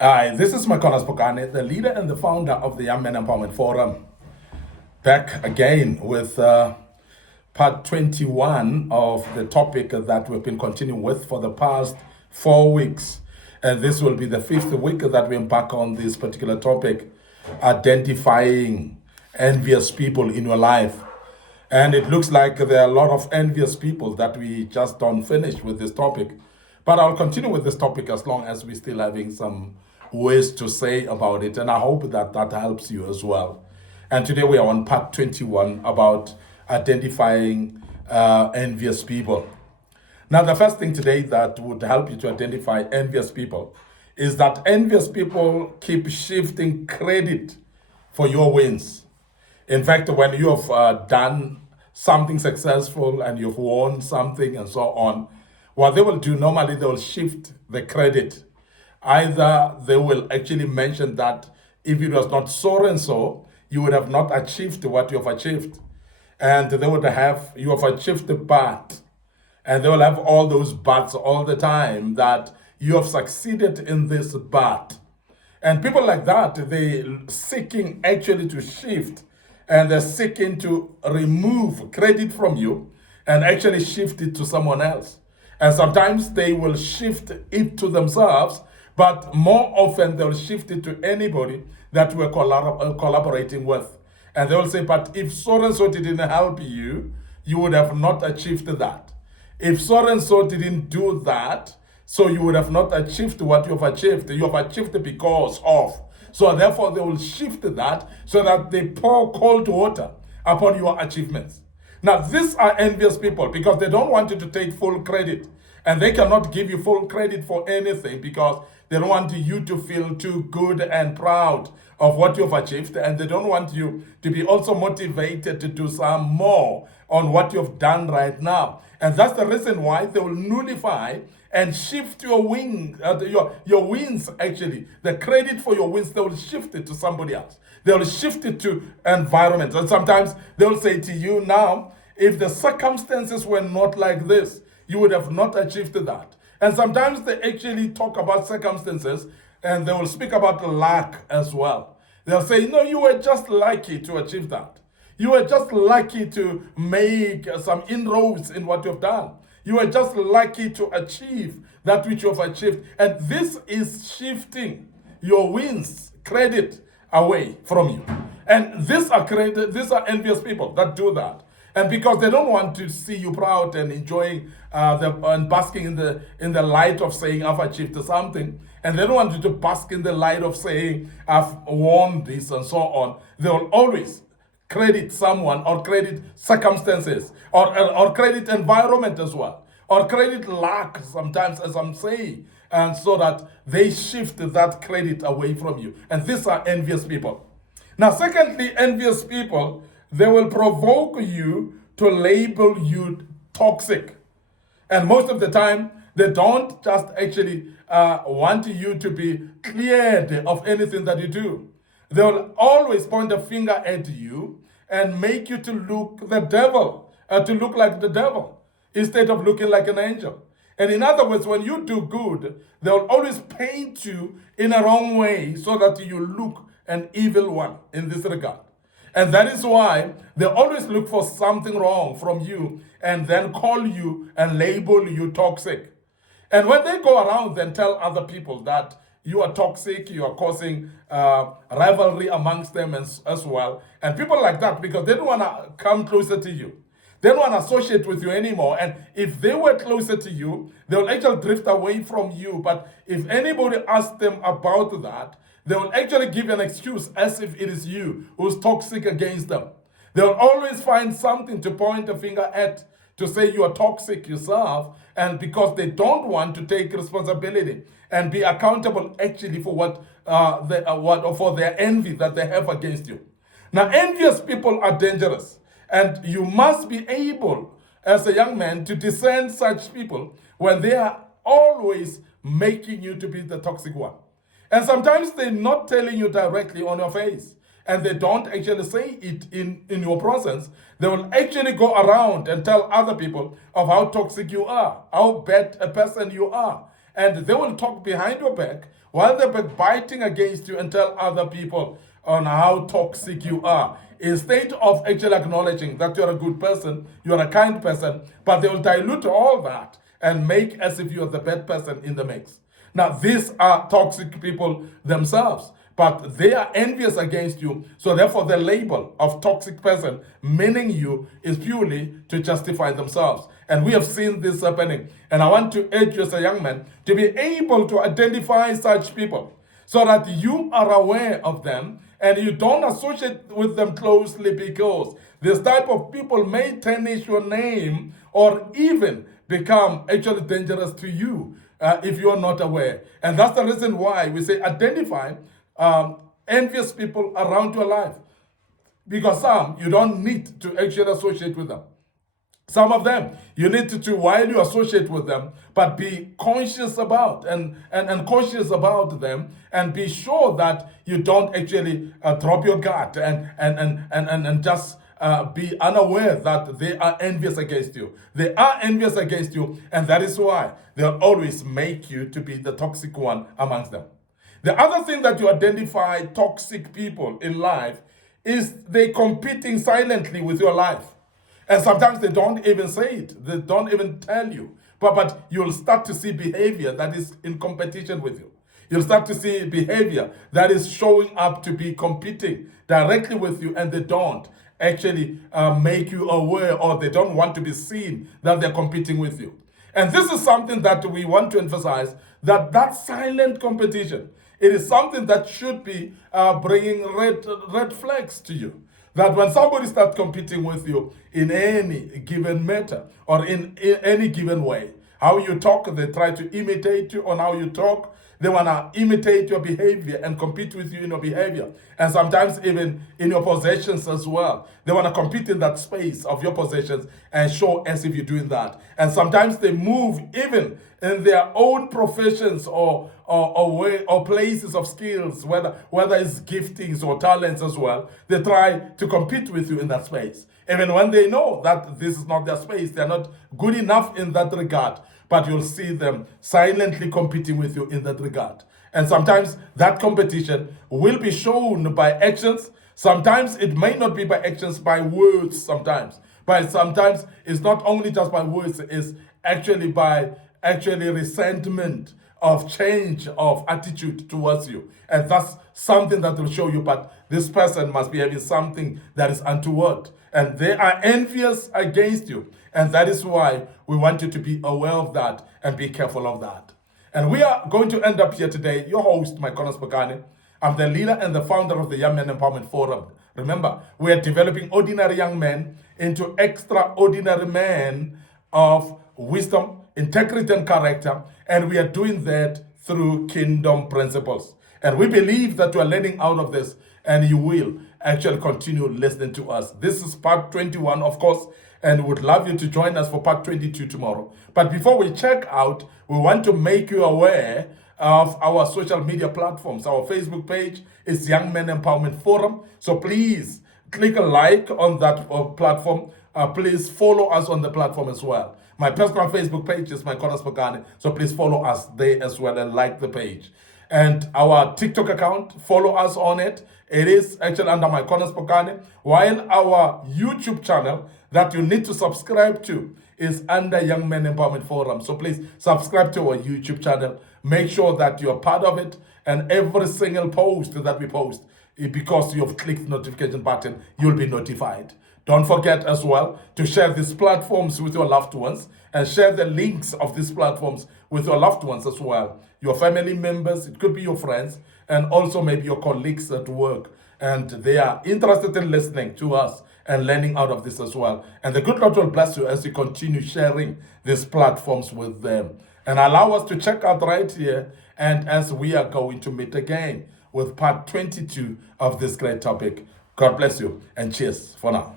Hi, this is MIcornus Phokane, the leader and the founder of the Young Men Empowerment Forum. Back again with part 21 of the topic that we've been continuing with for the past 4 weeks. And this will be the fifth week that we embark on this particular topic, identifying envious people in your life. And it looks like there are a lot of envious people that we just don't finish with this topic. But I'll continue with this topic as long as we're still having some ways to say about it. And I hope that that helps you as well. And today we are on part 21 about identifying envious people. Now, the first thing today that would help you to identify envious people is that envious people keep shifting credit for your wins. In fact, when you have done something successful and you've won something and so on, what they will do normally, they will shift the credit. Either they will actually mention that if it was not so and so, you would have not achieved what you have achieved. And they would have, you have achieved the but. And they will have all those buts all the time that you have succeeded in this but. And people like that, they seeking actually to shift and they're seeking to remove credit from you and actually shift it to someone else. And sometimes they will shift it to themselves, but more often they'll shift it to anybody that we're collaborating with. And they will say, but if so and so didn't help you, you would have not achieved that. If so and so didn't do that, so you would have not achieved what you have achieved. You have achieved because of. So therefore they will shift that so that they pour cold water upon your achievements. Now these are envious people because they don't want you to take full credit. And they cannot give you full credit for anything because they don't want you to feel too good and proud of what you've achieved. And they don't want you to be also motivated to do some more on what you've done right now. And that's the reason why they will nullify and shift your your wins, actually. The credit for your wins, they will shift it to somebody else. They will shift it to environment. And sometimes they will say to you, now, if the circumstances were not like this, you would have not achieved that. And sometimes they actually talk about circumstances and they will speak about luck as well. They'll say, no, you were just lucky to achieve that. You were just lucky to make some inroads in what you've done. You were just lucky to achieve that which you have achieved. And this is shifting your wins, credit away from you. And these are envious people that do that. And because they don't want to see you proud and enjoying and basking in the light of saying I've achieved something, and they don't want you to bask in the light of saying I've won this and so on, they will always credit someone or credit circumstances or credit environment as well, or credit luck sometimes, as I'm saying, and so that they shift that credit away from you. And these are envious people. Now, secondly, envious people, they will provoke you to label you toxic. And most of the time, they don't just actually want you to be cleared of anything that you do. They'll always point a finger at you and make you to look the devil, to look like the devil, instead of looking like an angel. And in other words, when you do good, they'll always paint you in a wrong way so that you look an evil one in this regard. And that is why they always look for something wrong from you and then call you and label you toxic. And when they go around and tell other people that you are toxic, you are causing rivalry amongst them as well. And people like that, because they don't want to come closer to you. They don't want to associate with you anymore. And if they were closer to you, they will actually drift away from you. But if anybody asks them about that, they will actually give an excuse as if it is you who's toxic against them. They will always find something to point a finger at to say you are toxic yourself, and because they don't want to take responsibility and be accountable actually for for their envy that they have against you. Now, envious people are dangerous, and you must be able, as a young man, to discern such people when they are always making you to be the toxic one. And sometimes they're not telling you directly on your face. And they don't actually say it in your presence. They will actually go around and tell other people of how toxic you are, how bad a person you are. and they will talk behind your back while they're backbiting against you and tell other people on how toxic you are. Instead of actually acknowledging that you're a good person, you're a kind person, but they will dilute all that and make as if you're the bad person in the mix. Now, these are toxic people themselves, but they are envious against you. So therefore, the label of toxic person, meaning you, is purely to justify themselves. And we have seen this happening. And I want to urge you as a young man to be able to identify such people so that you are aware of them and you don't associate with them closely, because this type of people may tarnish your name or even become actually dangerous to you if you are not aware. And that's the reason why we say identify envious people around your life, because some you don't need to actually associate with them. Some of them you need to while you associate with them, but be conscious about and cautious about them, and be sure that you don't actually drop your guard and just be unaware that they are envious against you. They are envious against you, and that is why they'll always make you to be the toxic one amongst them. The other thing that you identify toxic people in life is they competing silently with your life. And sometimes they don't even say it. They don't even tell you. But you'll start to see behavior that is in competition with you. You'll start to see behavior that is showing up to be competing directly with you, and they don't actually make you aware, or they don't want to be seen that they're competing with you. And this is something that we want to emphasize, that silent competition, it is something that should be bringing red flags to you. That when somebody starts competing with you in any given matter or in any given way, how you talk, they try to imitate you on how you talk. They want to imitate your behavior and compete with you in your behavior. And sometimes even in your possessions as well. They want to compete in that space of your possessions and show as if you're doing that. And sometimes they move even in their own professions or places of skills, whether it's giftings or talents as well. They try to compete with you in that space. Even when they know that this is not their space, they're not good enough in that regard. But you'll see them silently competing with you in that regard. And sometimes that competition will be shown by actions. Sometimes it may not be by actions, by words sometimes. But sometimes it's not only just by words, it's actually by resentment of change of attitude towards you. And that's something that will show you, but this person must be having something that is untoward. And they are envious against you. And that is why we want you to be aware of that and be careful of that. And we are going to end up here today. Your host, MIcornus Phokane. I'm the leader and the founder of the Young Men Empowerment Forum. Remember, we are developing ordinary young men into extraordinary men of wisdom, integrity, and character. And we are doing that through kingdom principles. And we believe that you are learning out of this, and you will actually continue listening to us. This is part 21, of course, and would love you to join us for part 22 tomorrow. But before we check out, we want to make you aware of our social media platforms. Our Facebook page is Young Men Empowerment Forum. So please click a like on that platform. Please follow us on the platform as well. My personal Facebook page is MIcornus Phokane. So please follow us there as well and like the page. And our TikTok account, follow us on it. It is actually under MIcornus Phokane. While our YouTube channel that you need to subscribe to is under Young Men Empowerment Forum. So please subscribe to our YouTube channel. Make sure that you're part of it. And every single post that we post, because you have clicked the notification button, you'll be notified. Don't forget as well to share these platforms with your loved ones, and share the links of these platforms with your loved ones as well. Your family members, it could be your friends, and also maybe your colleagues at work. And they are interested in listening to us and learning out of this as well. And the good Lord will bless you as you continue sharing these platforms with them. And allow us to check out right here, and as we are going to meet again with part 22 of this great topic. God bless you, and cheers for now.